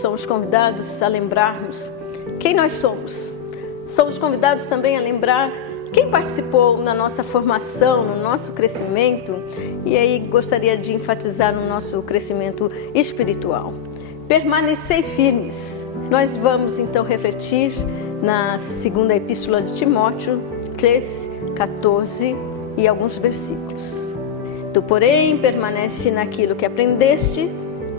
somos convidados a lembrarmos quem nós somos. Somos convidados também a lembrar quem participou na nossa formação, no nosso crescimento, e aí gostaria de enfatizar no nosso crescimento espiritual. Permanecei firmes. Nós vamos então refletir na segunda epístola de Timóteo 3:14 e alguns versículos. Tu, porém, permanece naquilo que aprendeste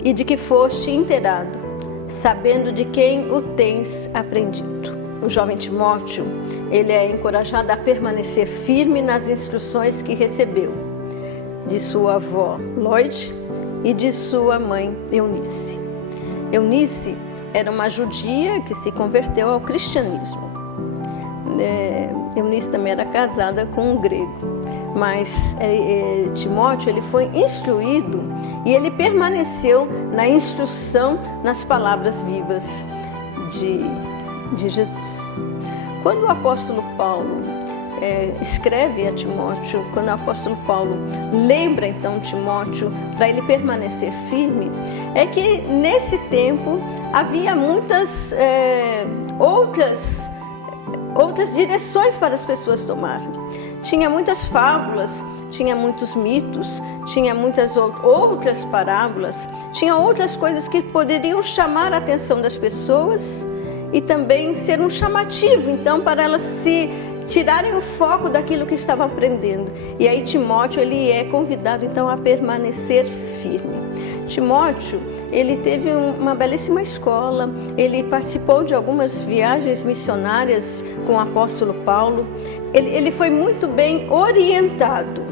e de que foste inteirado, sabendo de quem o tens aprendido. O jovem Timóteo, ele é encorajado a permanecer firme nas instruções que recebeu de sua avó Loide e de sua mãe Eunice. Eunice era uma judia que se converteu ao cristianismo. Eunice também era casada com um grego, mas Timóteo ele foi instruído e ele permaneceu na instrução, nas palavras vivas de Jesus. Quando o apóstolo Paulo escreve a Timóteo, quando o apóstolo Paulo lembra então Timóteo para ele permanecer firme, é que nesse tempo havia muitas outras direções para as pessoas tomarem. Tinha muitas fábulas, tinha muitos mitos, tinha muitas outras parábolas, tinha outras coisas que poderiam chamar a atenção das pessoas e também ser um chamativo, então, para elas se tirarem o foco daquilo que estavam aprendendo. E aí Timóteo, ele é convidado, então, a permanecer firme. Timóteo, ele teve uma belíssima escola, ele participou de algumas viagens missionárias com o apóstolo Paulo, ele foi muito bem orientado.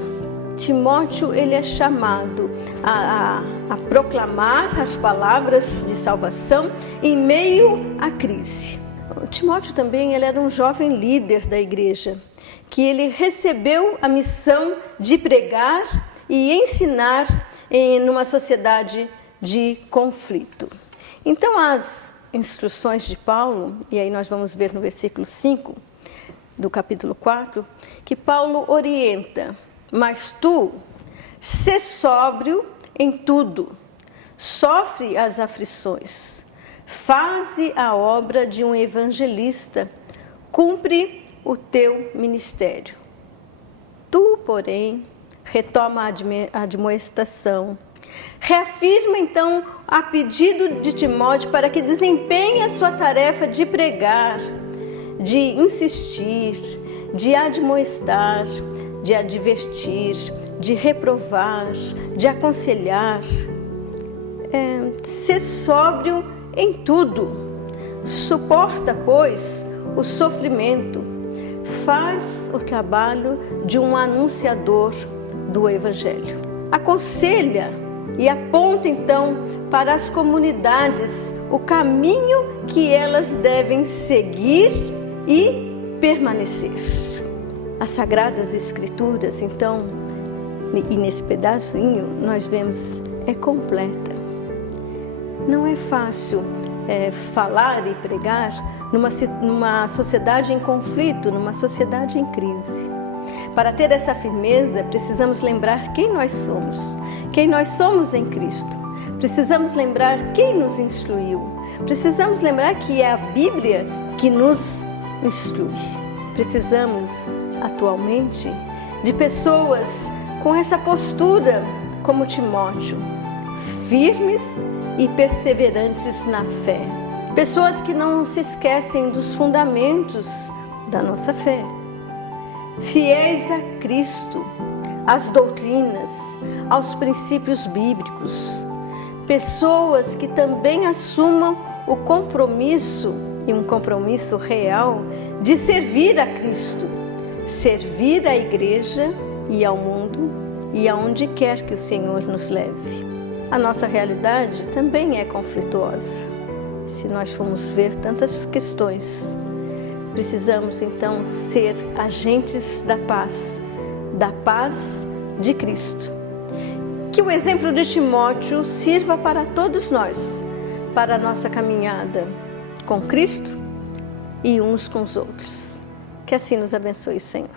Timóteo, ele é chamado a proclamar as palavras de salvação em meio à crise. Timóteo também, ele era um jovem líder da igreja, que ele recebeu a missão de pregar e ensinar numa sociedade de conflito. Então, as instruções de Paulo, e aí nós vamos ver no versículo 5 do capítulo 4, que Paulo orienta: mas tu, sê sóbrio em tudo, sofre as aflições, faze a obra de um evangelista, cumpre o teu ministério. Tu, porém, retoma a admoestação, reafirma então a pedido de Timóteo para que desempenhe a sua tarefa de pregar, de insistir, de admoestar, de advertir, de reprovar, de aconselhar. Ser sóbrio em tudo. Suporta, pois, o sofrimento. Faz o trabalho de um anunciador do Evangelho. Aconselha e aponta, então, para as comunidades o caminho que elas devem seguir e permanecer. As Sagradas Escrituras, então, e nesse pedacinho nós vemos, é completa. Não é fácil falar e pregar numa sociedade em conflito, numa sociedade em crise. Para ter essa firmeza, precisamos lembrar quem nós somos em Cristo. Precisamos lembrar quem nos instruiu. Precisamos lembrar que é a Bíblia que nos instrui. Precisamos, atualmente, de pessoas com essa postura, como Timóteo, firmes e perseverantes na fé. Pessoas que não se esquecem dos fundamentos da nossa fé. Fiéis a Cristo, às doutrinas, aos princípios bíblicos. Pessoas que também assumam o compromisso, e um compromisso real, de servir a Cristo, servir à igreja e ao mundo e aonde quer que o Senhor nos leve. A nossa realidade também é conflituosa. Se nós formos ver tantas questões, precisamos então ser agentes da paz de Cristo. Que o exemplo de Timóteo sirva para todos nós, para a nossa caminhada com Cristo e uns com os outros. Que assim nos abençoe, Senhor.